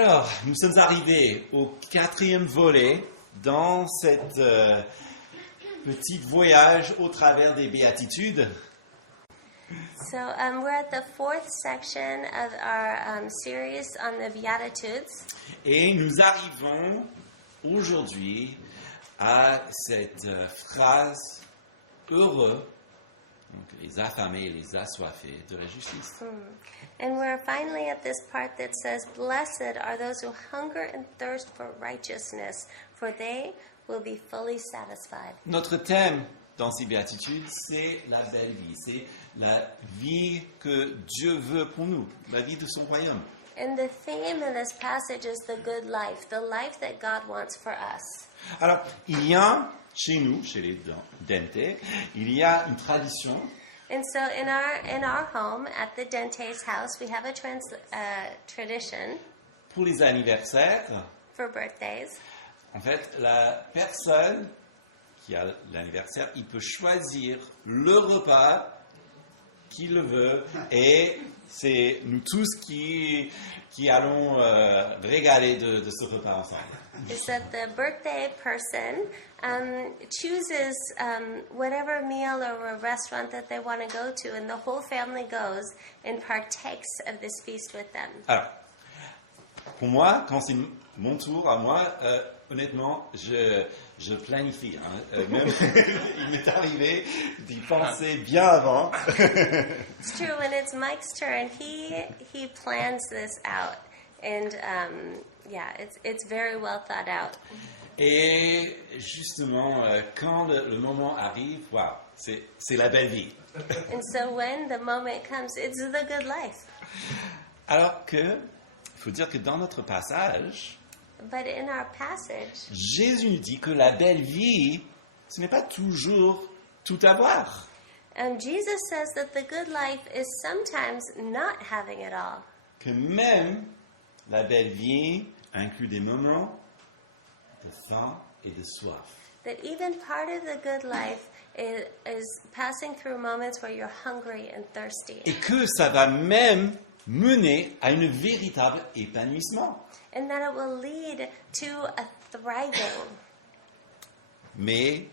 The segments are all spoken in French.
Alors, nous sommes arrivés au 4e volet dans cette petit voyage au travers des béatitudes. So we're at the 4th section of our series on the Beatitudes. Et nous arrivons aujourd'hui à cette phrase « heureux », donc les affamés et les assoiffés de la justice. And we're finally at this part that says, "Blessed are those who hunger and thirst for righteousness, for they will be fully satisfied." Notre thème dans ces béatitudes, c'est la belle vie, c'est la vie que Dieu veut pour nous, la vie de son royaume. And the theme in this passage is the good life, the life that God wants for us. Alors, il y a chez nous, chez les Dente, il y a une tradition. And so in our home at the Dente's house, we have a tradition Pour les anniversaires, for birthdays. en fait, la personne qui a l'anniversaire, il peut choisir le repas qu'il le veut et c'est nous tous qui allons régaler de ce repas ensemble. Is that the birthday person chooses whatever meal or a restaurant that they want to go to, and the whole family goes and partakes of this feast with them. Alors, pour moi, quand c'est mon tour à moi, honnêtement, je planifie. Même, il m'est arrivé d'y penser bien avant. It's true, when it's Mike's turn, he plans this out, and it's very well thought out. Et justement, quand le moment arrive, wow, c'est la belle vie. And so when the moment comes, it's the good life. Alors que, il faut dire que dans notre passage, But in our passage, Jésus nous dit que la belle vie, ce n'est pas toujours tout avoir. Jesus says that the good life is sometimes not having it all. Que même la belle vie inclut des moments de faim et de soif. That even part of the good life is passing through moments where you're hungry and thirsty. Et que ça va même mener à un véritable épanouissement. And that it will lead to a thriving. Mais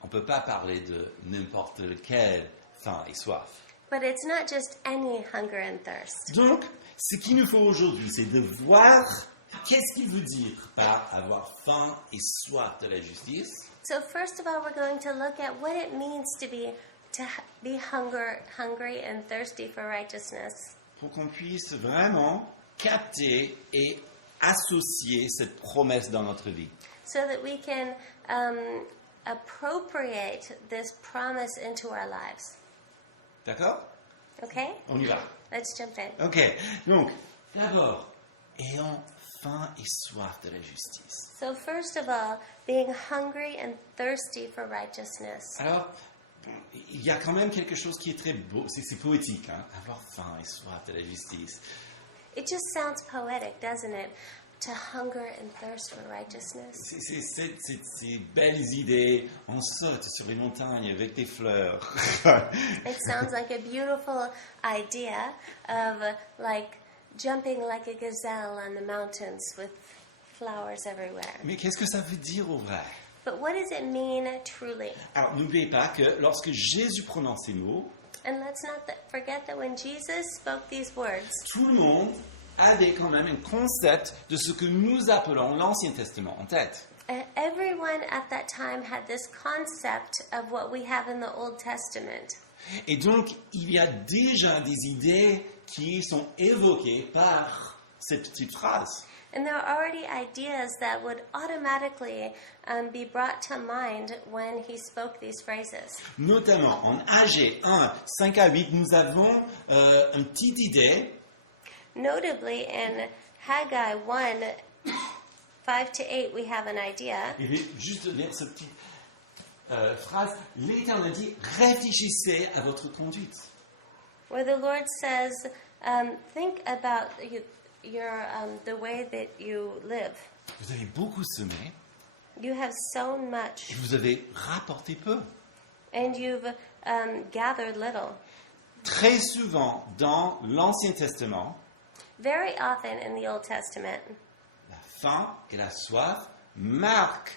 on ne peut pas parler de n'importe quelle faim et soif. But it's not just any hunger and thirst. Donc, ce qu'il nous faut aujourd'hui, c'est de voir qu'est-ce qu'il veut dire par avoir faim et soif de la justice. So first of all, we're going to look at what it means to be hungry and thirsty for righteousness. Pour qu'on puisse vraiment capter et associer cette promesse dans notre vie. So that we can appropriate this promise into our lives. D'accord? Okay? On y va. Let's jump in. Ok. Donc, d'abord, ayons faim et soif de la justice. So first of all, being hungry and thirsty for righteousness. Alors, il y a quand même quelque chose qui est très beau, c'est poétique, hein? Avoir faim et soif de la justice. It just sounds poetic, doesn't it? To hunger and thirst for righteousness. Ces belles idées, on saute sur les montagnes avec des fleurs. It sounds like a beautiful idea of like jumping like a gazelle on the mountains with flowers everywhere. Mais qu'est-ce que ça veut dire au vrai? But what does it mean truly? Alors, n'oubliez pas que lorsque Jésus prononce ces mots, And let's not forget that when Jesus spoke these words, tout le monde avait quand même un concept de ce que nous appelons l'Ancien Testament en tête. everyone at that time had this concept of what we have in the Old Testament. Et donc, il y a déjà des idées qui sont évoquées par cette petite phrase. And there are already ideas that would automatically be brought to mind when he spoke these phrases. Notamment en AG 1, 5 à 8, nous avons une petite idée. Notably, in Haggai 1, 5 to 8, we have an idea. Je vais juste lire cette petite phrase. L'Éternel dit, réfléchissez à votre conduite. Where the Lord says, think about the way that you live. Vous avez beaucoup semé You have sown much, et vous avez rapporté peu. and you've gathered little. Très souvent dans l'Ancien Testament, Very often in the Old Testament, La faim et la soif marquent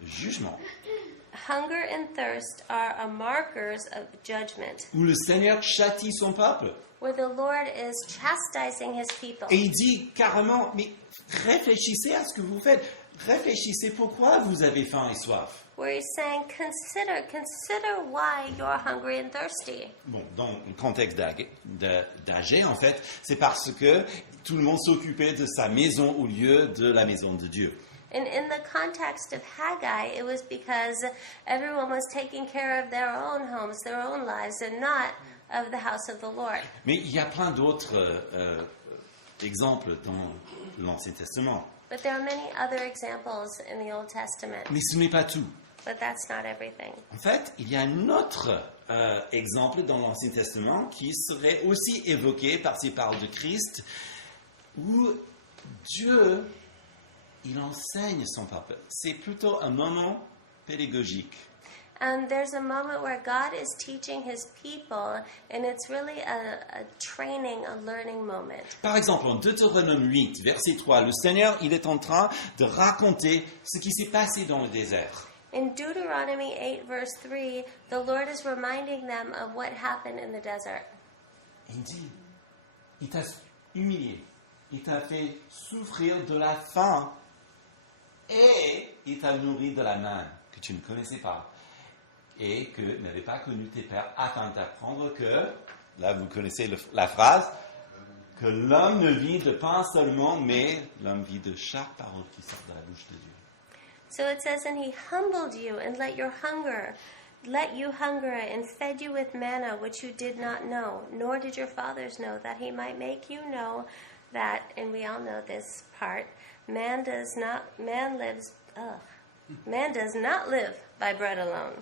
le jugement, hunger and thirst are markers of judgment, où le Seigneur châtie son peuple. where the Lord is chastising his people. Et il dit carrément, mais réfléchissez à ce que vous faites. Réfléchissez pourquoi vous avez faim et soif. Where he's saying, consider why you're hungry and thirsty. Bon, dans le contexte d'Agé, en fait, c'est parce que tout le monde s'occupait de sa maison au lieu de la maison de Dieu. And in the context of Haggai, it was because everyone was taking care of their own homes, their own lives, and not of the house of the Lord. Mais il y a plein d'autres exemples dans l'Ancien Testament. But there are many other examples in the Old Testament. Mais ce n'est pas tout. But that's not everything. En fait, il y a un autre exemple dans l'Ancien Testament qui serait aussi évoqué parce qu'il parle de Christ, où Dieu, il enseigne son peuple. C'est plutôt un moment pédagogique. And there's a moment where God is teaching his people, and it's really a training, a learning moment. Par exemple, en Deutéronome 8, verset 3, le Seigneur, il est en train de raconter ce qui s'est passé dans le désert. In Deuteronomy 8, verse 3, the Lord is reminding them of what happened in the desert. Il dit, il t'a humilié, il t'a fait souffrir de la faim et il t'a nourri de la manne que tu ne connaissais pas et que n'avaient pas connu tes pères afin d'apprendre que, là vous connaissez la phrase, que l'homme ne vit de pain seulement, mais l'homme vit de chaque parole qui sort de la bouche de Dieu. So it says, and he humbled you and let you hunger and fed you with manna which you did not know, nor did your fathers know, that he might make you know that, and we all know this part, man does not live by bread alone,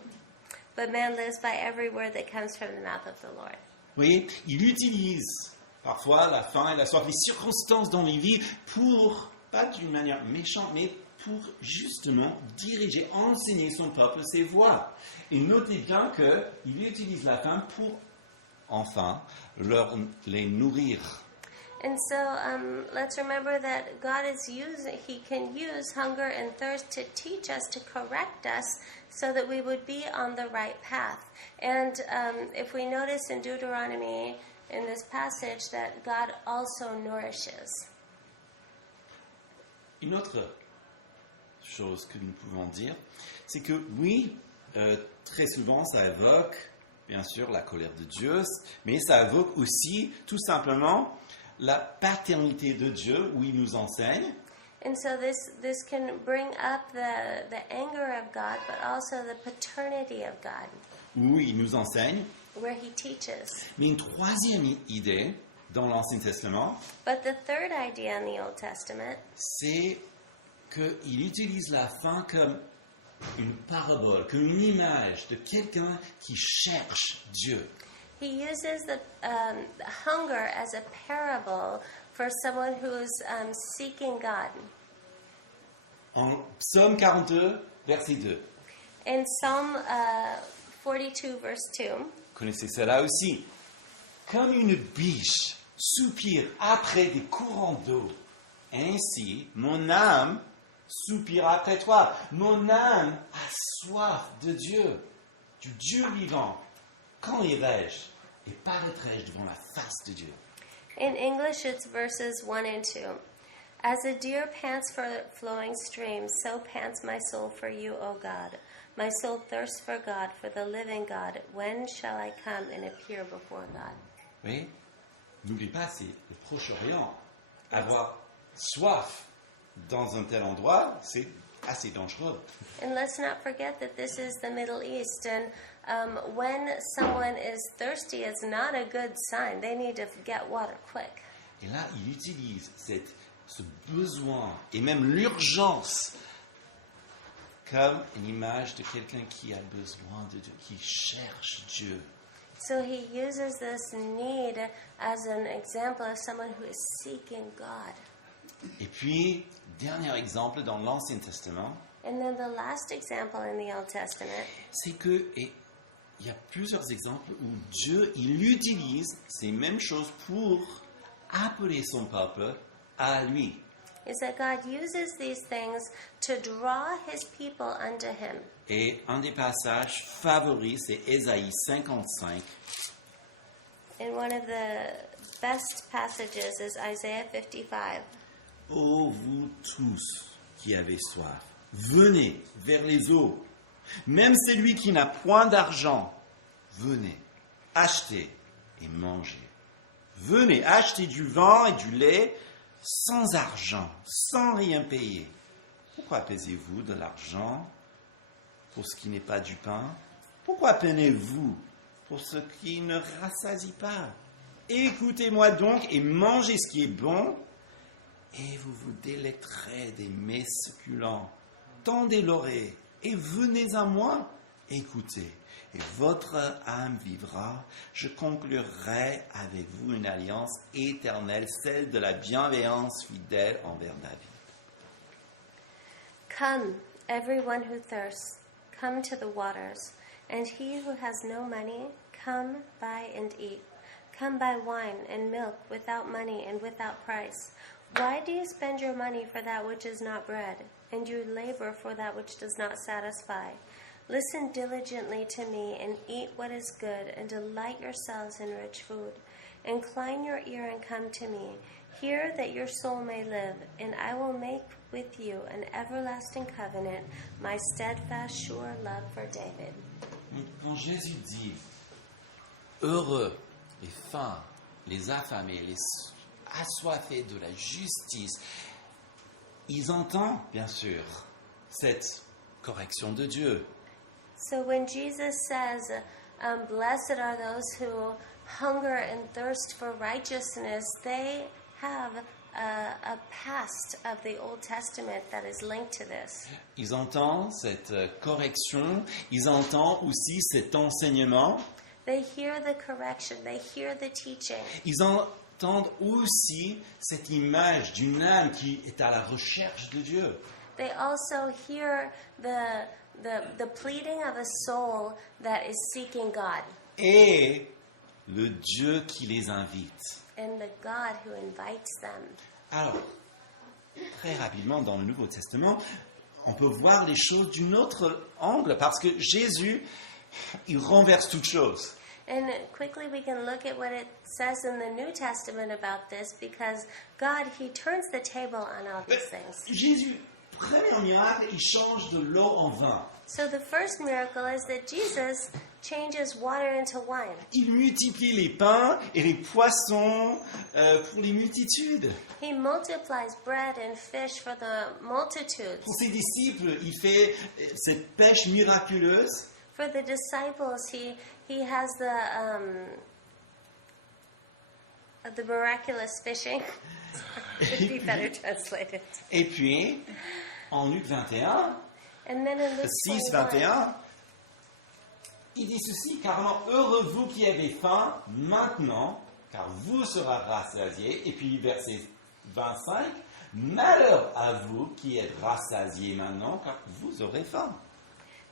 but man lives by every word that comes from the mouth of the Lord. Vous voyez, il utilise parfois la faim et la soif, les circonstances dans les vies pour, pas d'une manière méchante, mais pour justement diriger, enseigner son peuple ses voies. Et notez bien qu'il utilise la faim pour, enfin, les nourrir. And so let's remember that he can use hunger and thirst to teach us, to correct us, so that we would be on the right path. And if we notice in Deuteronomy, in this passage, that God also nourishes. Une autre chose que nous pouvons dire, c'est que oui, très souvent ça évoque, bien sûr, la colère de Dieu, mais ça évoque aussi, tout simplement, la paternité de Dieu, où il nous enseigne. And so this can bring up the anger of God, but also the paternity of God. Où il nous enseigne. Where he teaches. Mais une troisième idée dans l'Ancien Testament, but the third idea in the Old Testament, c'est qu'il utilise la faim comme une parabole, comme une image de quelqu'un qui cherche Dieu. He uses the hunger as a parable for someone who's seeking God. En Psaume 42, verset 2. In Psalm 42, verse 2. Vous connaissez cela aussi. Comme une biche soupire après des courants d'eau, ainsi mon âme soupire après toi. Mon âme a soif de Dieu, du Dieu vivant. Quand irai-je et paraîtrai-je devant la face de Dieu? In English, it's verses 1 and 2. As a deer pants for flowing streams, so pants my soul for you, O God. My soul thirsts for God, for the living God. When shall I come and appear before God? Oui, n'oublie pas, c'est le Proche-Orient. Avoir soif dans un tel endroit, c'est assez dangereux. And let's not forget that this is the Middle East, and when someone is thirsty, it's not a good sign. They need to get water quick. Et là, il utilise ce besoin et même l'urgence comme une image de quelqu'un qui a besoin de Dieu, qui cherche Dieu. So he uses this need as an example of someone who is seeking God. Et puis, dernier exemple dans l'Ancien Testament, And then the last example in the Old Testament, c'est que, et il y a plusieurs exemples où Dieu, il utilise ces mêmes choses pour appeler son peuple à lui. is that God uses these things to draw his people unto him. Et un des passages favoris, c'est Ésaïe 55. And one of the best passages is Isaiah 55. Ô vous tous qui avez soif, venez vers les eaux. Même celui qui n'a point d'argent, venez, achetez et mangez. Venez acheter du vin et du lait sans argent, sans rien payer. Pourquoi pesez-vous de l'argent pour ce qui n'est pas du pain? Pourquoi peinez-vous pour ce qui ne rassasie pas? Écoutez-moi donc et mangez ce qui est bon, et vous vous délecterez des mets succulents. Tendez l'oreille et venez à moi. Écoutez, et votre âme vivra. Je conclurai avec vous une alliance éternelle, celle de la bienveillance fidèle envers David. Come, everyone who thirsts, come to the waters, and he who has no money, come buy and eat. Come buy wine and milk without money and without price. Why do you spend your money for that which is not bread, and your labor for that which does not satisfy? Listen diligently to me and eat what is good, and delight yourselves in rich food. Incline your ear and come to me. Hear that your soul may live, and I will make with you an everlasting covenant, my steadfast, sure love for David. Quand Jésus dit « Heureux les fins, les affamés, les assoiffés de la justice », ils entendent bien sûr cette correction de Dieu. So when Jesus says, blessed are those who hunger and thirst for righteousness, they have a past of the Old Testament that is linked to this. Ils entendent cette correction, ils entendent aussi cet enseignement, They hear the correction, they hear the teaching. ils entendent aussi cette image d'une âme qui est à la recherche de Dieu. They also hear the pleading of a soul that is seeking God, Et le Dieu qui les invite. and the God who invites them. Alors, très rapidement dans le Nouveau Testament, on peut voir les choses d'un autre angle parce que Jésus, il renverse toutes choses. And quickly we can look at what it says in the New Testament about this, because God, he turns the table on all these things. Jésus, premier miracle, il change de l'eau en vin. So the first miracle is that Jesus changes water into wine. Il multiplie les pains et les poissons pour les multitudes. He multiplies bread and fish for the multitudes. Pour ses disciples, il fait cette pêche miraculeuse. For the disciples, he has the miraculous fishing. Would be better translated. Et puis, en Luc 21, And then in Luke 6, 21, 21, il dit ceci, car heureux vous qui avez faim maintenant, car vous serez rassasiés. Et puis verset 25, malheur à vous qui êtes rassasiés maintenant, car vous aurez faim.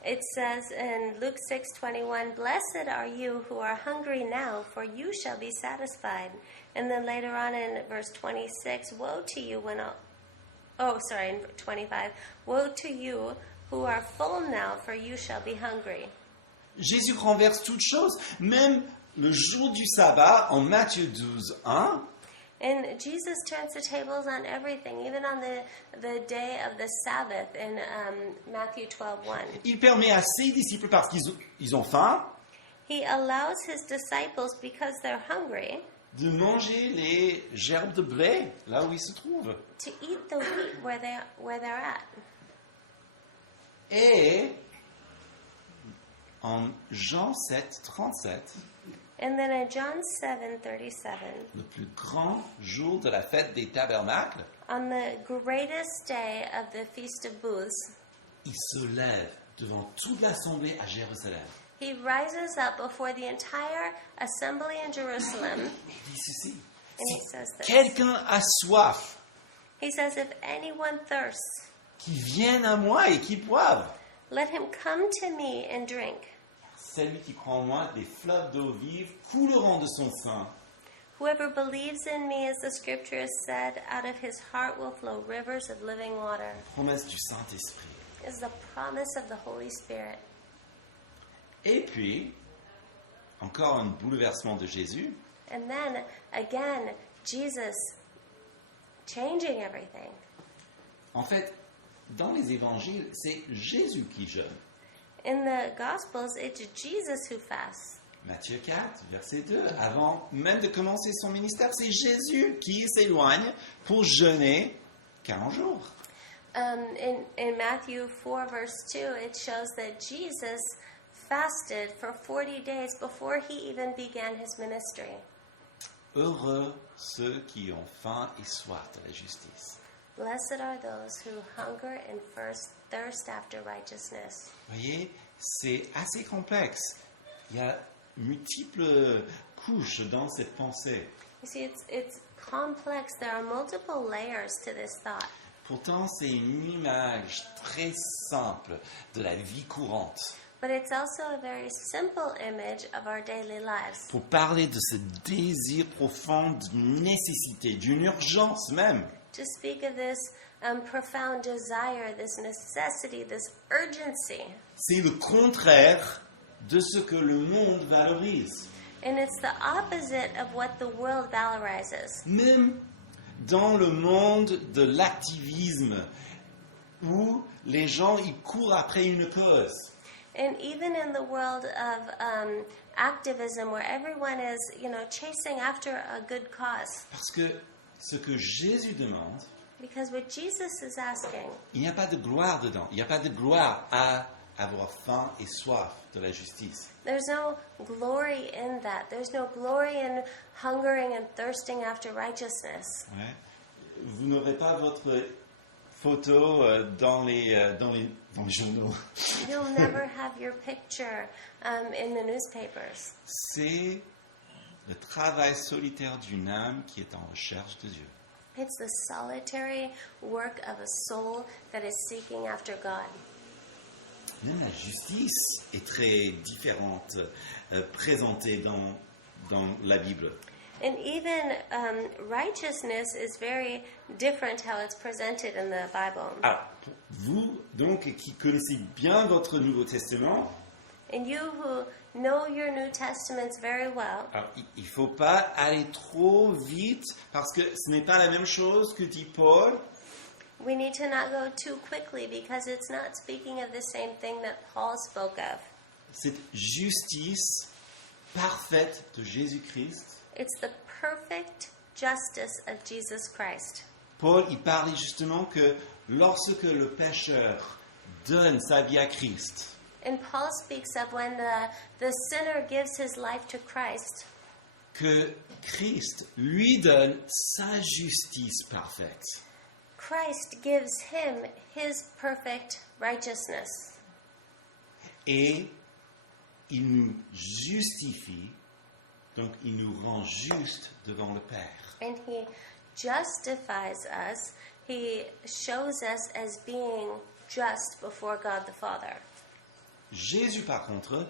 it says in Luke 6:21, "Blessed are you who are hungry now, for you shall be satisfied." And then later on in verse 26, "Woe to you when in 25, woe to you who are full now, for you shall be hungry." Jésus renverse toutes choses, même le jour du sabbat, en Matthieu 12, 1, And Jesus turns the tables on everything, even on the day of the Sabbath in Matthew 12:1. il permet à ses disciples, parce qu'ils ont faim, He allows his disciples, because they're hungry, de manger les gerbes de blé, là où ils se trouvent. to eat the wheat where they're at. Et en Jean 7, 37, And then in John 7:37, le plus grand jour de la fête des tabernacles, on the greatest day of the Feast of Booths, il se lève devant toute l'assemblée à Jérusalem. he rises up before the entire assembly in Jerusalem, Il dit ceci, and he si says this. quelqu'un a soif, He says, "If anyone thirsts, qu'il vienne à moi et qu'il boive. let him come to me and drink. Celui qui croit en moi, des fleuves d'eau vive couleront de son sein. Whoever believes in me, as the scripture has said, out of his heart will flow rivers of living water. Promesse du Saint-Esprit. Is the promise of the Holy Spirit. Et puis, encore un bouleversement de Jésus. And then, again, Jesus changing everything. En fait, dans les évangiles, c'est Jésus qui jeûne. In the Gospels, it's Jesus who fasts. Matthieu 4, verset 2. Avant même de commencer son ministère, c'est Jésus qui s'éloigne pour jeûner 40 jours. In Matthew 4, verse 2, it shows that Jesus fasted for 40 days before he even began his ministry. Heureux ceux qui ont faim et soif de la justice. Blessed are those who hunger and thirst after righteousness. Vous voyez, c'est assez complexe. Il y a multiples couches dans cette pensée. You see, it's complex. There are multiple layers to this thought. Pourtant, c'est une image très simple de la vie courante. But it's also a very simple image of our daily lives. Pour parler de ce désir profond d'une nécessité, d'une urgence même. To speak of this profound desire, this necessity, this urgency. C'est le contraire de ce que le monde valorise. And it's the opposite of what the world valorizes. Même dans le monde de l'activisme, où les gens ils courent après une cause. And even in the world of activism, where everyone is, chasing after a good cause. Parce que ce que Jésus demande, Because what Jesus is asking, il n'y a pas de gloire dedans. Il n'y a pas de gloire à avoir faim et soif de la justice. there's no glory in that. There's no glory in hungering and thirsting after righteousness. Ouais. Vous n'aurez pas votre photo dans les journaux. You'll never have your picture in the newspapers. C'est le travail solitaire d'une âme qui est en recherche de Dieu. It's the solitary work of a soul that is seeking after God. Même la justice est très différente, présentée dans la Bible. And even righteousness is very different how it's presented in the Bible. Alors, vous, donc, qui connaissez bien votre Nouveau Testament, And you who know your New Testaments very well, alors, il ne faut pas aller trop vite, parce que ce n'est pas la même chose que dit Paul. we need to not go too quickly because it's not speaking of the same thing that Paul spoke of. Cette justice parfaite de Jésus-Christ. It's the perfect justice of Jesus Christ. Paul, il parlait justement que lorsque le pécheur donne sa vie à Christ, And Paul speaks of when the sinner gives his life to Christ, que Christ lui donne sa justice parfaite. Christ gives him his perfect righteousness. Et il nous justifie, donc il nous rend justes devant le Père. And he justifies us. He shows us as being just before God the Father. Jésus, par contre,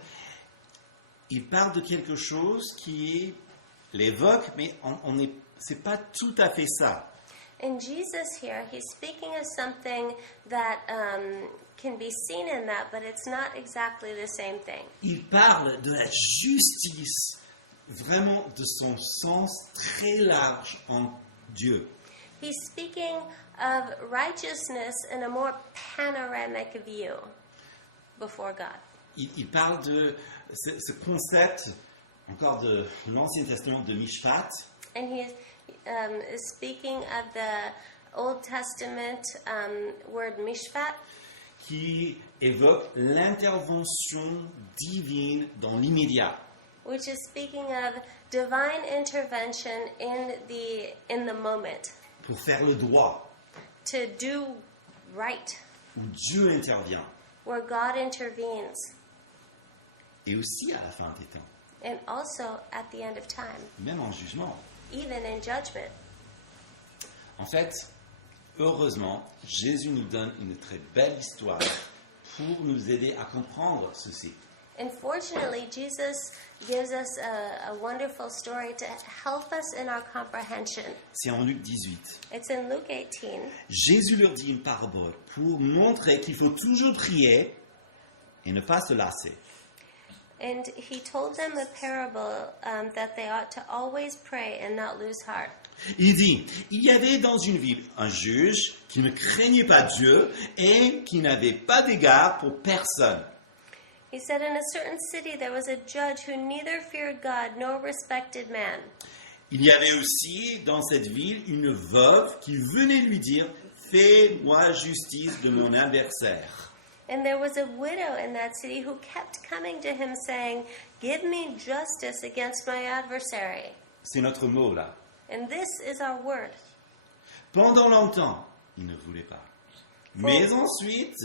il parle de quelque chose qui l'évoque, mais c'est pas tout à fait ça. In Jesus here, he's speaking of something that can be seen in that, but it's not exactly the same thing. Il parle de la justice, vraiment de son sens très large en Dieu. He's speaking of righteousness in a more panoramic view before God. Il parle de ce concept, encore de l'Ancien Testament, de Mishpat, And he is speaking of the Old Testament word mishpat, qui évoque l'intervention divine dans l'immédiat. which is speaking of divine intervention in the moment, Pour faire le droit, to do right, où Dieu intervient, where God intervenes, et aussi à la fin des temps, and also at the end of time, même en jugement. even in judgment. En fait, heureusement, Jésus nous donne une très belle histoire pour nous aider à comprendre ceci. And fortunately, Jesus gives us a wonderful story to help us in our comprehension. C'est en Luc 18. It's in Luke 18. Jésus leur dit une parabole pour montrer qu'il faut toujours prier et ne pas se lasser. And he told them a parable that they ought to always pray and not lose heart. Il dit, il y avait dans une ville un juge qui ne craignait pas Dieu et qui n'avait pas d'égard pour personne. He said, in a certain city there was a judge who neither feared God nor respected man. Il y avait aussi dans cette ville une veuve qui venait lui dire, fais-moi justice de mon adversaire. And there was a widow in that city who kept coming to him saying, give me justice against my adversary. C'est notre mot là. And this is our word. Pendant longtemps, il ne voulait pas. Mais ensuite,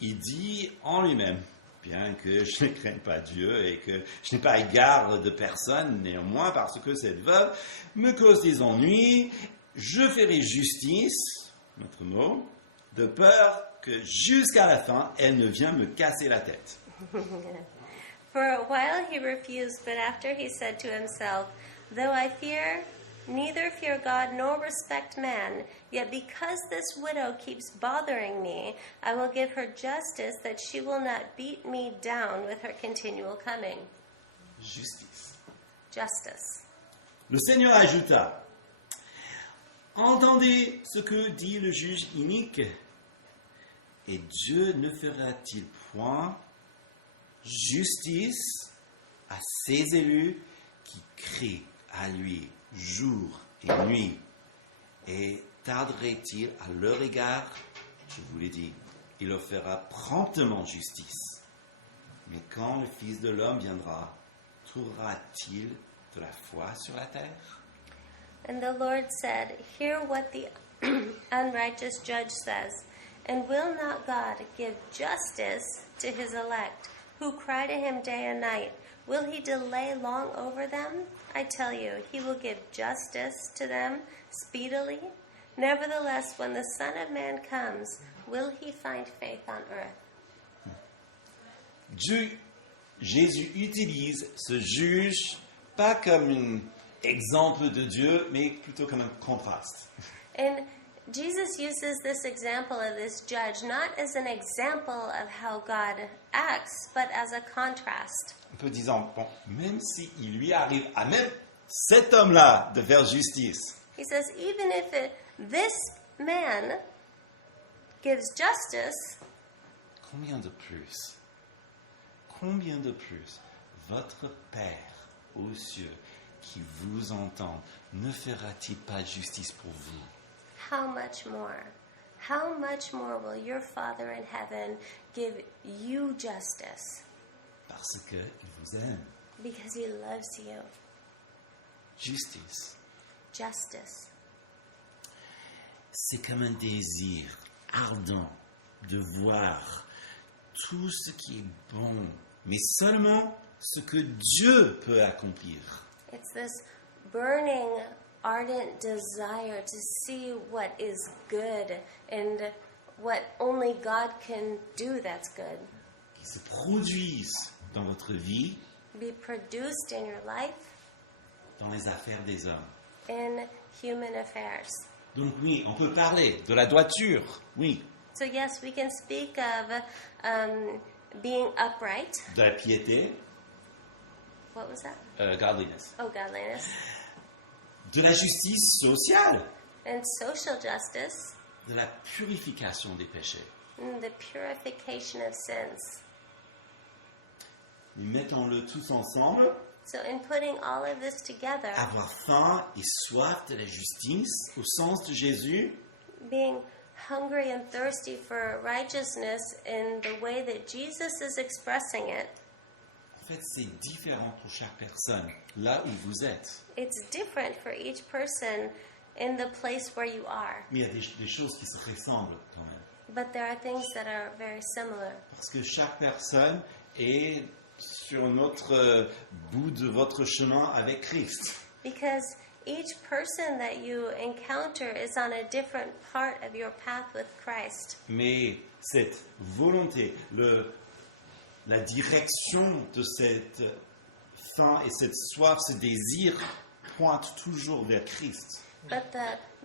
il dit en lui-même, bien que je ne craigne pas Dieu et que je n'ai pas égard de personne, néanmoins, parce que cette veuve me cause des ennuis, je ferai justice, notre mot, de peur que jusqu'à la fin, elle ne vienne me casser la tête. For a while he refused, but after he said to himself, though I neither fear God nor respect man, yet because this widow keeps bothering me, I will give her justice that she will not beat me down with her continual coming. Justice. Justice. Le Seigneur ajouta, entendez ce que dit le juge inique, et Dieu ne fera-t-il point justice à ses élus qui crient à lui jour et nuit, et tarderait-il à leur égard? Je vous l'ai dit, il leur fera promptement justice. Mais quand le Fils de l'homme viendra, trouvera-t-il de la foi sur la terre? And the Lord said, hear what the unrighteous judge says, and will not God give justice to his elect, who cry to him day and night? Will he delay long over them? I tell you, he will give justice to them speedily. Nevertheless, when the Son of Man comes, will he find faith on earth? Jésus utilise ce juge pas comme un exemple de Dieu, mais plutôt comme un contraste. And Jesus uses this example of this judge not as an example of how God acts, but as a contrast. Un peu disant, bon, même s'il lui arrive à même cet homme-là de faire justice, He says, even if this man gives justice, combien de plus votre Père aux cieux qui vous entend ne fera-t-il pas justice pour vous? how much more will your Father in heaven give you justice? Parce qu'il vous aime. Because he loves you. Justice. Justice. C'est comme un désir ardent de voir tout ce qui est bon, mais seulement ce que Dieu peut accomplir. It's this burning, ardent desire to see what is good and what only God can do that's good. Qui se produisent dans votre vie, Be produced in your life, dans les affaires des hommes. in human affairs. Donc oui, on peut parler de la droiture, oui, So yes, we can speak of being upright. de la piété, What was that? godliness, Oh, godliness. de la justice sociale, And social justice, de la purification des péchés. and the purification of sins. Mettons-le tous ensemble, So in putting all of this together, avoir faim et soif de la justice au sens de Jésus, being hungry and thirsty for righteousness in the way that Jesus is expressing it, en fait c'est différent pour chaque personne, là où vous êtes. it's different for each person in the place where you are. Mais il y a des choses qui se ressemblent quand même. But there are things that are very similar. Parce que chaque personne est sur notre bout de votre chemin avec Christ. Because each person that you encounter is on a different part of your path with Christ. Mais cette volonté, la direction de cette faim et cette soif, ce désir, pointe toujours vers Christ. But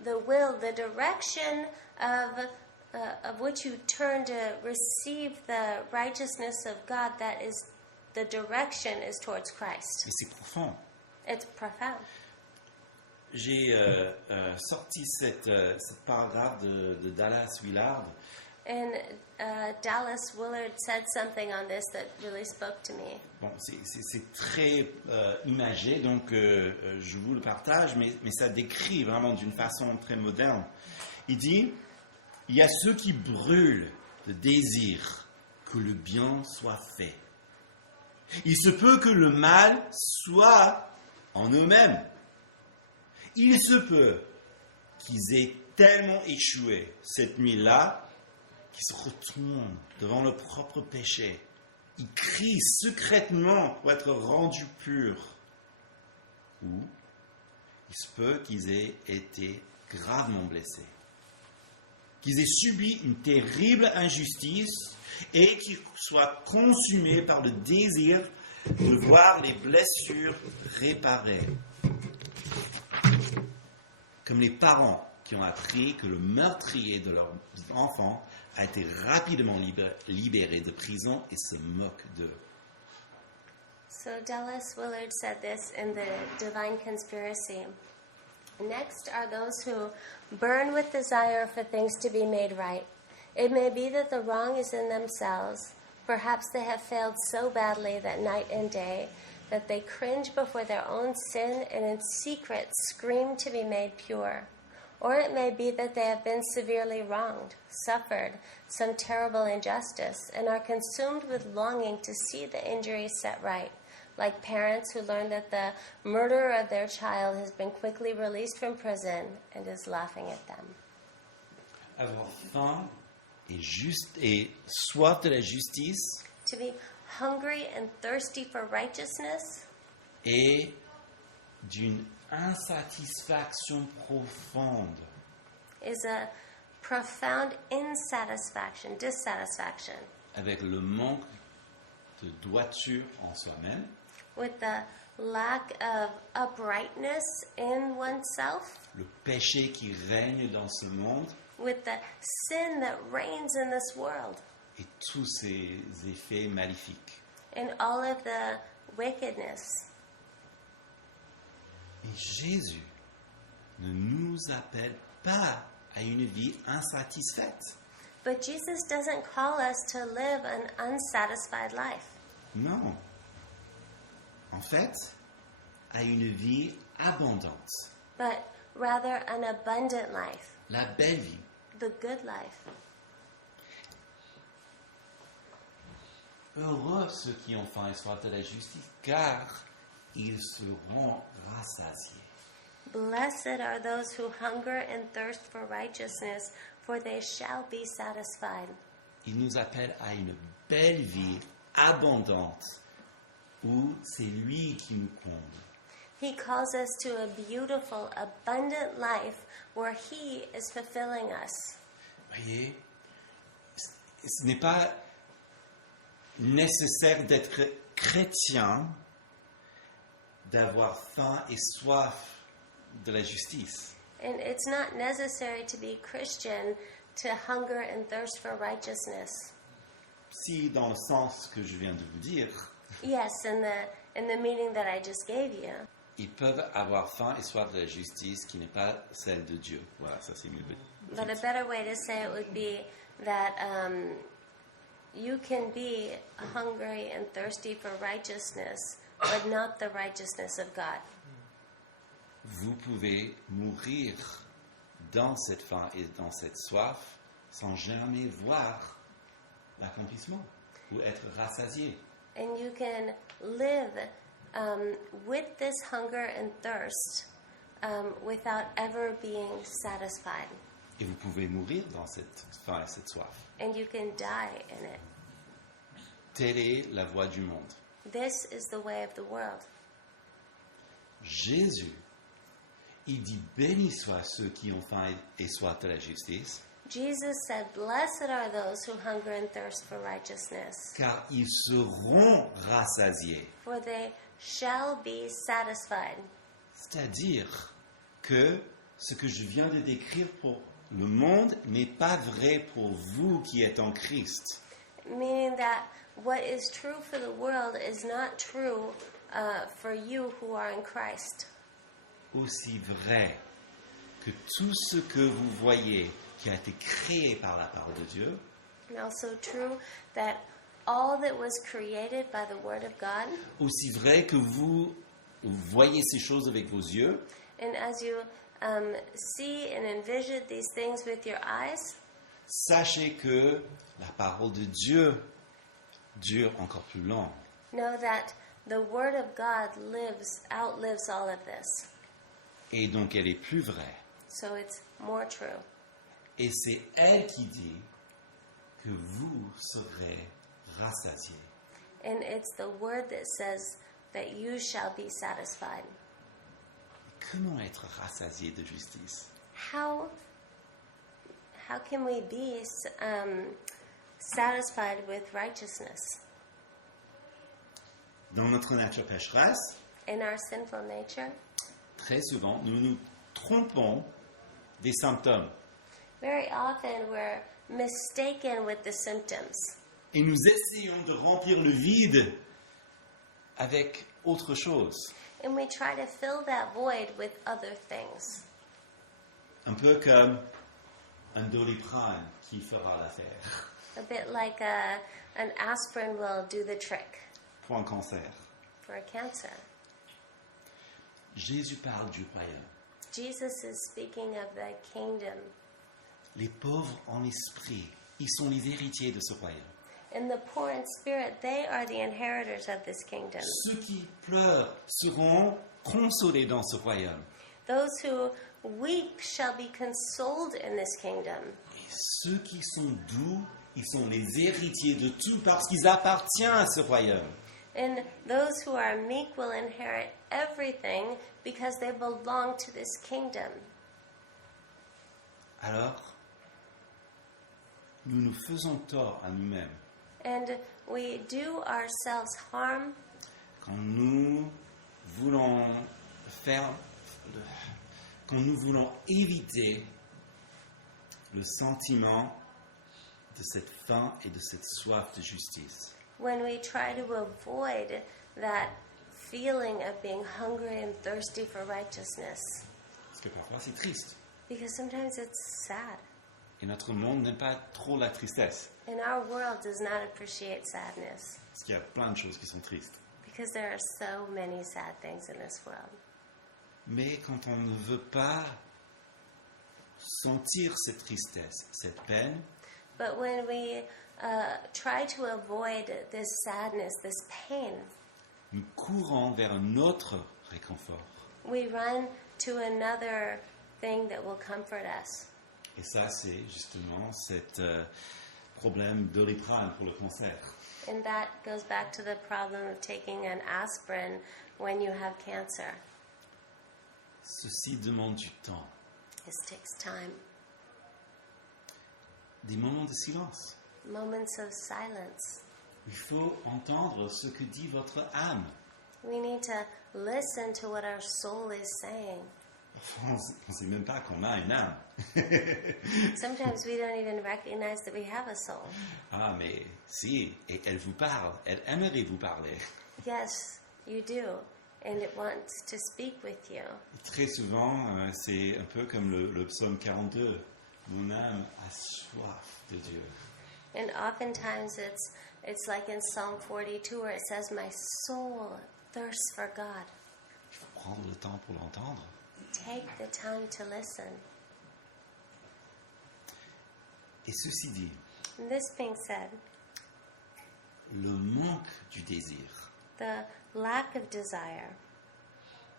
the will, the direction of which you turn to receive the righteousness of God, that is, the direction is towards Christ. Et c'est profond. It's profound. J'ai sorti cette paragraphe de Dallas Willard. And Dallas Willard said something on this that really spoke to me. Bon, c'est très imagé, donc je vous le partage, mais ça décrit vraiment d'une façon très moderne. Il dit, il y a ceux qui brûlent de désir que le bien soit fait. Il se peut que le mal soit en eux-mêmes. Il se peut qu'ils aient tellement échoué cette nuit-là qu'ils se retournent devant leur propre péché. Ils crient secrètement pour être rendus purs. Ou il se peut qu'ils aient été gravement blessés, qu'ils aient subi une terrible injustice et qu'ils soient consumés par le désir de voir les blessures réparées. Comme les parents qui ont appris que le meurtrier de leur enfant a été rapidement libéré de prison et se moque d'eux. So Dallas Willard said this in The Divine Conspiracy. Next are those who burn with desire for things to be made right. It may be that the wrong is in themselves. Perhaps they have failed so badly that night and day that they cringe before their own sin and in secret scream to be made pure. Or it may be that they have been severely wronged, suffered some terrible injustice, and are consumed with longing to see the injuries set right, like parents who learn that the murderer of their child has been quickly released from prison and is laughing at them. Avoir faim et soif de la justice To be hungry and thirsty for righteousness et d'une insatisfaction profonde is a profound dissatisfaction avec le manque de droiture en soi-même, with the lack of uprightness in oneself, le péché qui règne dans ce monde with the sin that reigns in this world, et tous ces effets maléfiques. and all of the wickedness. Et Jésus ne nous appelle pas à une vie insatisfaite. But Jesus doesn't call us to live an unsatisfied life. Non. En fait, à une vie abondante. But rather an abundant life, La belle vie. the good life. Heureux ceux qui ont faim et soif de la justice, car ils seront rassasiés. Blessed are those who hunger and thirst for righteousness, for they shall be satisfied. Il nous appelle à une belle vie abondante, où c'est lui qui nous comble. He calls us to a beautiful, abundant life where He is fulfilling us. Voyez, ce n'est pas nécessaire d'être chrétien, d'avoir faim et soif de la justice. And it's not necessary to be Christian to hunger and thirst for righteousness. Si, dans le sens que je viens de vous dire, Yes, in the meaning that I just gave you. ils peuvent avoir faim et soif de la justice qui n'est pas celle de Dieu. Voilà, ça c'est mieux. But a better way to say it would be that you can be hungry and thirsty for righteousness, but not the righteousness of God. Vous pouvez mourir dans cette faim et dans cette soif sans jamais voir l'accomplissement ou être rassasié. And you can live with this hunger and thirst without ever being satisfied. Et vous pouvez mourir dans cette faim et cette soif. And you can die in it. Telle est la voie du monde. This is the way of the world. Jésus, il dit béni soient ceux qui ont faim et soif de la justice. Jesus said, "Blessed are those who hunger and thirst for righteousness, car ils seront rassasiés. for they shall be satisfied." C'est-à-dire que ce que je viens de décrire pour le monde n'est pas vrai pour vous qui êtes en Christ. Meaning that what is true for the world is not true for you who are in Christ. Aussi vrai que tout ce que vous voyez qui a été créé par la parole de Dieu, And also true that all that was created by the Word of God, aussi vrai que vous voyez ces choses avec vos yeux, and as you see and envision these things with your eyes, sachez que la parole de Dieu dure encore plus longtemps. know that the Word of God outlives all of this. Et donc elle est plus vraie. So it's more true. Et c'est elle qui dit que vous serez rassasiés. And it's the Word that says that you shall be satisfied. Comment être rassasié de justice? How can we be satisfied with righteousness? Dans notre nature pécheresse, In our sinful nature, très souvent, nous nous trompons des symptômes. very often we're mistaken with the symptoms. Et nous essayons de remplir le vide avec autre chose. And we try to fill that void with other things. Un peu comme un Doliprane qui fera l'affaire A bit like an aspirin will do the trick pour un cancer. for a cancer. Jésus parle du royaume. Jesus is speaking of the kingdom. Les pauvres en esprit, ils sont les héritiers de ce royaume. And the poor in spirit, they are the inheritors of this kingdom. Ceux qui pleurent seront consolés dans ce royaume. Those who weep shall be consoled in this kingdom. Et ceux qui sont doux, ils sont les héritiers de tout parce qu'ils appartiennent à ce royaume. And those who are meek will inherit everything because they belong to this kingdom. Alors, nous nous faisons tort à nous-mêmes And we do ourselves harm quand nous voulons quand nous voulons éviter le sentiment de cette faim et de cette soif de justice. when we try to avoid that feeling of being hungry and thirsty for righteousness. Parce que parfois c'est triste. Because sometimes it's sad. Et notre monde n'aime pas trop la tristesse. And our world does not appreciate sadness. Parce qu'il y a plein de choses qui sont tristes. Because there are so many sad things in this world. Mais quand on ne veut pas sentir cette tristesse, cette peine, But when we try to avoid this sadness, this pain, nous courons vers un autre réconfort. we run to another thing that will comfort us. Et ça, c'est justement cet problème de Doliprane pour le cancer. And that goes back to the problem of taking an aspirin when you have cancer. Ceci demande du temps, This takes time, des moments de silence. moments of silence. Il faut entendre ce que dit votre âme. We need to listen to what our soul is saying. On ne sait même pas qu'on a une âme. Sometimes we don't even recognize that we have a soul. Ah, mais si, et elle vous parle, elle aimerait vous parler. Yes, you do. And it wants to speak with you. Très souvent, c'est un peu comme le psaume 42. Mon âme a soif de Dieu. And oftentimes it's like in Psalm 42 where it says, "My soul thirsts for God." Il faut prendre le temps pour l'entendre. Take the time to listen. Et ceci dit, And this being said, le manque du désir the lack of desire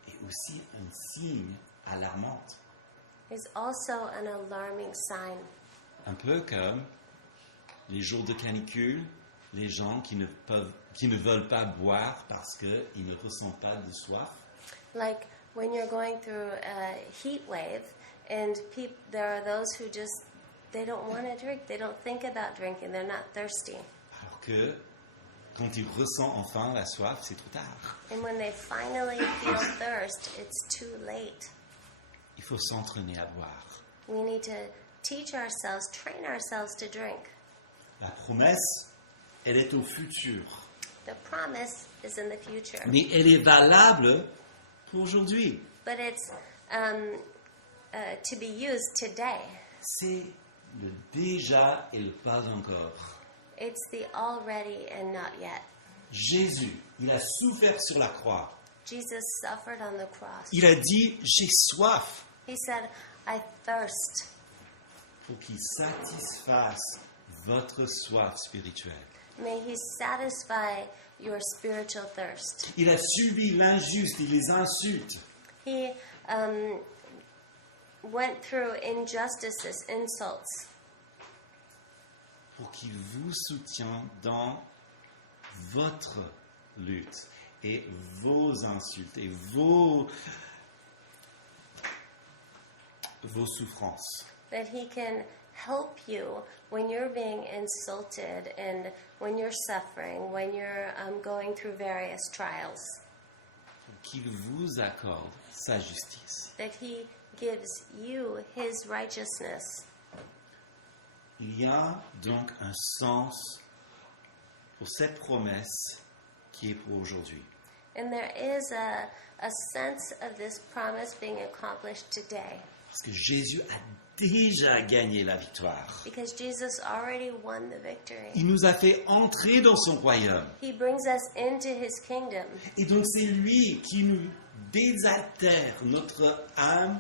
est aussi un signe alarmant. is also an alarming sign. Un peu comme les jours de canicule, les gens qui ne veulent pas boire parce qu'ils ne ressentent pas de soif. Like when you're going through a heat wave and there are those who just they don't want to drink. They don't think about drinking. They're not thirsty. Alors que quand tu ressens enfin la soif, c'est trop tard. And when they finally feel thirst, it's too late. Il faut s'entraîner à boire. We need to teach ourselves, train ourselves to drink. La promesse, elle est au futur. The promise is in the future. Mais elle est valable pour aujourd'hui. But it's to be used today. C'est le déjà et le pas encore. It's the already and not yet. Jésus, il a souffert sur la croix. Jesus suffered on the cross. Il a dit, j'ai soif, He said, I thirst, pour qu'il satisfasse votre soif spirituelle. may he satisfy your spiritual thirst. Il a subi l'injuste et les insultes. He went through injustices, insults, pour qu'il vous soutienne dans votre lutte et vos insultes et vos souffrances. that he can help you when you're being insulted and when you're suffering, when you're going through various trials, Pour qu'il vous accorde sa justice. that he gives you his righteousness. Il y a donc un sens pour cette promesse qui est pour aujourd'hui. And there is a sense of this promise being accomplished today Parce que Jésus a déjà gagné la victoire. because Jesus already won the victory. Il nous a fait entrer dans son royaume. He brings us into his kingdom. Et donc c'est lui qui nous désaltère notre âme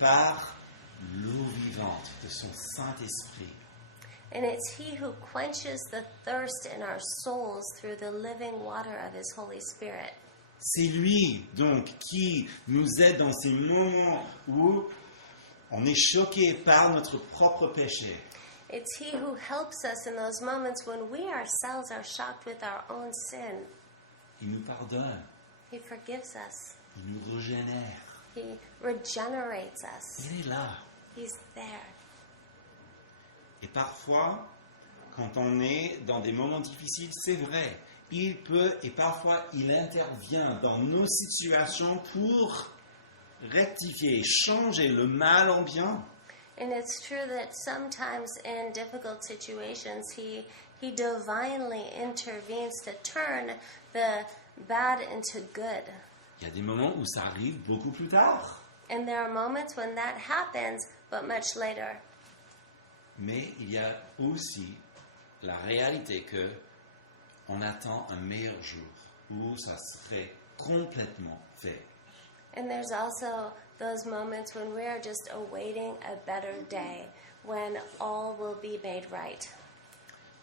par l'eau vivante de son Saint-Esprit. And it's he who quenches the thirst in our souls through the living water of his Holy Spirit. C'est lui donc qui nous aide dans ces moments où on est choqué par notre propre péché. It's he who helps us in those moments when we ourselves are shocked with our own sin. Il nous pardonne, He forgives us. il nous régénère. He regenerates us. Il est là. He's there. Et parfois, quand on est dans des moments difficiles, c'est vrai, il peut et parfois il intervient dans nos situations pour rectifier, changer le mal en bien. And it's true that sometimes in difficult situations, he divinely intervenes to turn the bad into good. Il y a des moments où ça arrive beaucoup plus tard. And there are moments when that happens, but much later. Mais il y a aussi la réalité que on attend un meilleur jour où ça serait complètement fait. And there's also those moments when we are just awaiting a better day, when all will be made right.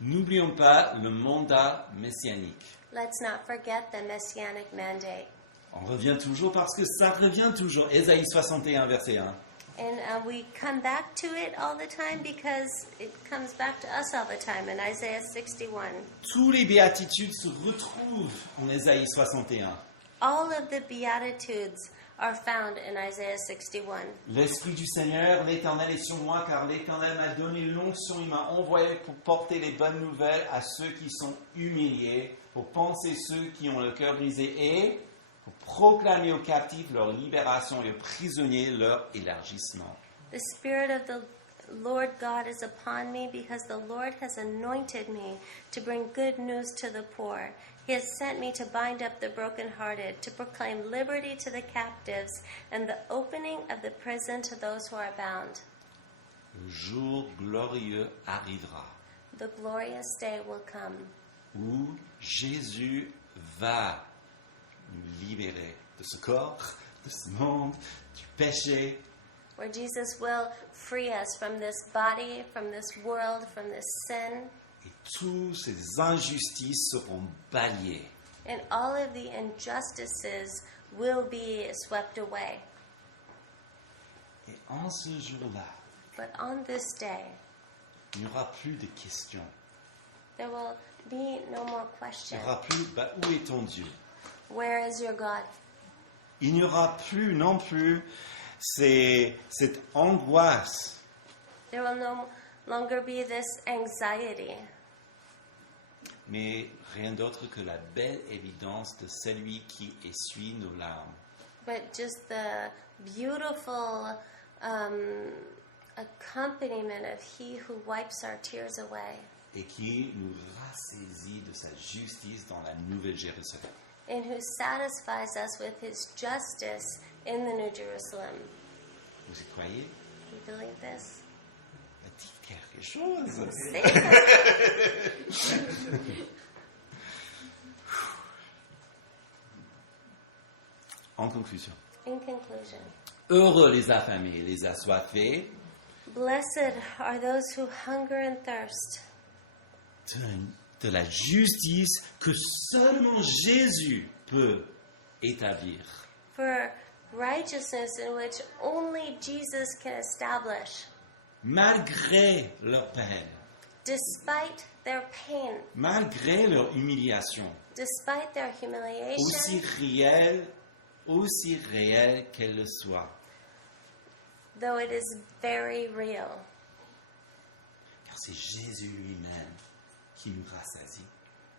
N'oublions pas le mandat messianique. Let's not forget the messianic mandate. On revient toujours parce que ça revient toujours. Ésaïe 61, verset 1. And we come back to it all the time because it comes back to us all the time in Isaiah 61. Tous les béatitudes se retrouvent en Ésaïe 61. All of the Beatitudes are found in Isaiah 61. L'Esprit du Seigneur, l'Éternel est sur moi, car l'Éternel m'a donné l'onction, il m'a envoyé pour porter les bonnes nouvelles à ceux qui sont humiliés, pour panser ceux qui ont le cœur brisé et pour proclamer aux captifs leur libération et aux prisonniers leur élargissement. The Spirit of the Lord God is upon me because the Lord has anointed me to bring good news to the poor. He has sent me to bind up the brokenhearted, to proclaim liberty to the captives, and the opening of the prison to those who are bound. Le jour glorieux arrivera The glorious day will come où Jésus va nous libérer de ce corps, de ce monde, du péché, where Jesus will free us from this body, from this world, from this sin, et toutes ces injustices seront balayées. and all of the injustices will be swept away. Et en ce jour-là, But on this day, il n'y aura plus de questions. there will be no more Il question. n'y aura plus, où est ton Dieu? Where is your God? Il n'y aura plus non plus cette angoisse. There will longer be this anxiety, mais rien d'autre que la belle évidence de celui qui essuie nos larmes. but just the beautiful accompaniment of He who wipes our tears away, Et qui nous rassaisit de sa justice dans la Nouvelle Jérusalem. and who satisfies us with His justice in the New Jerusalem. Vous y croyez? You believe this? Dites quelque chose. Say something. En conclusion, In conclusion, heureux les affamés, les assoiffés blessed are those who hunger and thirst de la justice que seulement Jésus peut établir. for righteousness in which only Jesus can establish, Malgré leur peine, despite their pain, malgré leur humiliation, despite their humiliation, aussi réelle qu'elle le soit. though it is very real. Car c'est Jésus lui-même qui nous rassasie.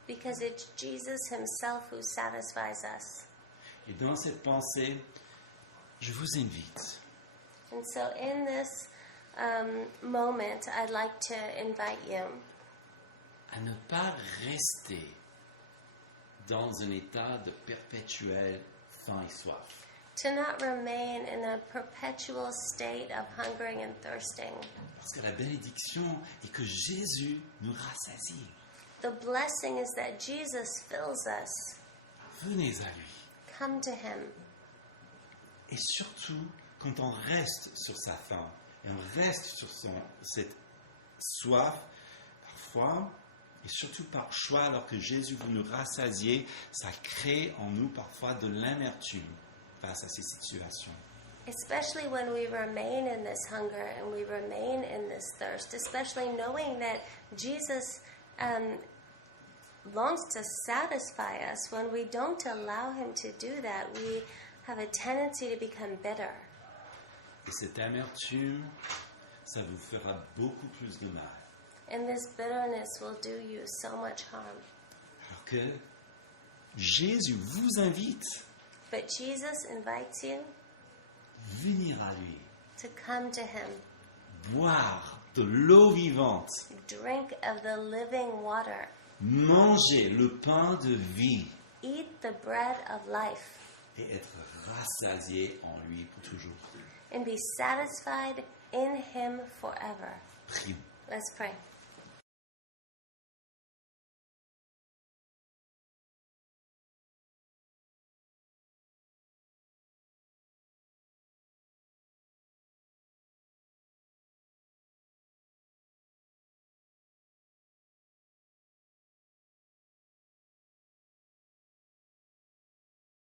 Because it's Jesus Himself who satisfies us. Et dans cette pensée, je vous invite And so in this moment, I'd like to invite you à ne pas rester dans un état de perpétuelle faim et soif. to not remain in a perpetual state of hungering and thirsting. Parce que la bénédiction est que Jésus nous rassasie. The blessing is that Jesus fills us. Venez à lui. Come to Him. Et surtout, quand on reste sur sa faim, et on reste sur cette soif, parfois, et surtout par choix, alors que Jésus veut nous rassasier, ça crée en nous parfois de l'amertume face à ces situations. Especially when we remain in this hunger and we remain in this thirst, especially knowing that Jesus longs to satisfy us. When we don't allow Him to do that, we have a tendency to become bitter. Et cette amertume, ça vous fera beaucoup plus de mal. And this bitterness will do you so much harm. Alors que Jésus vous invite But Jesus invites you à venir à lui, to come to Him, boire de l'eau vivante, drink of the living water, manger le pain de vie eat the bread of life, et être rassasié en lui pour toujours. and be satisfied in Him forever. Prions. Let's pray.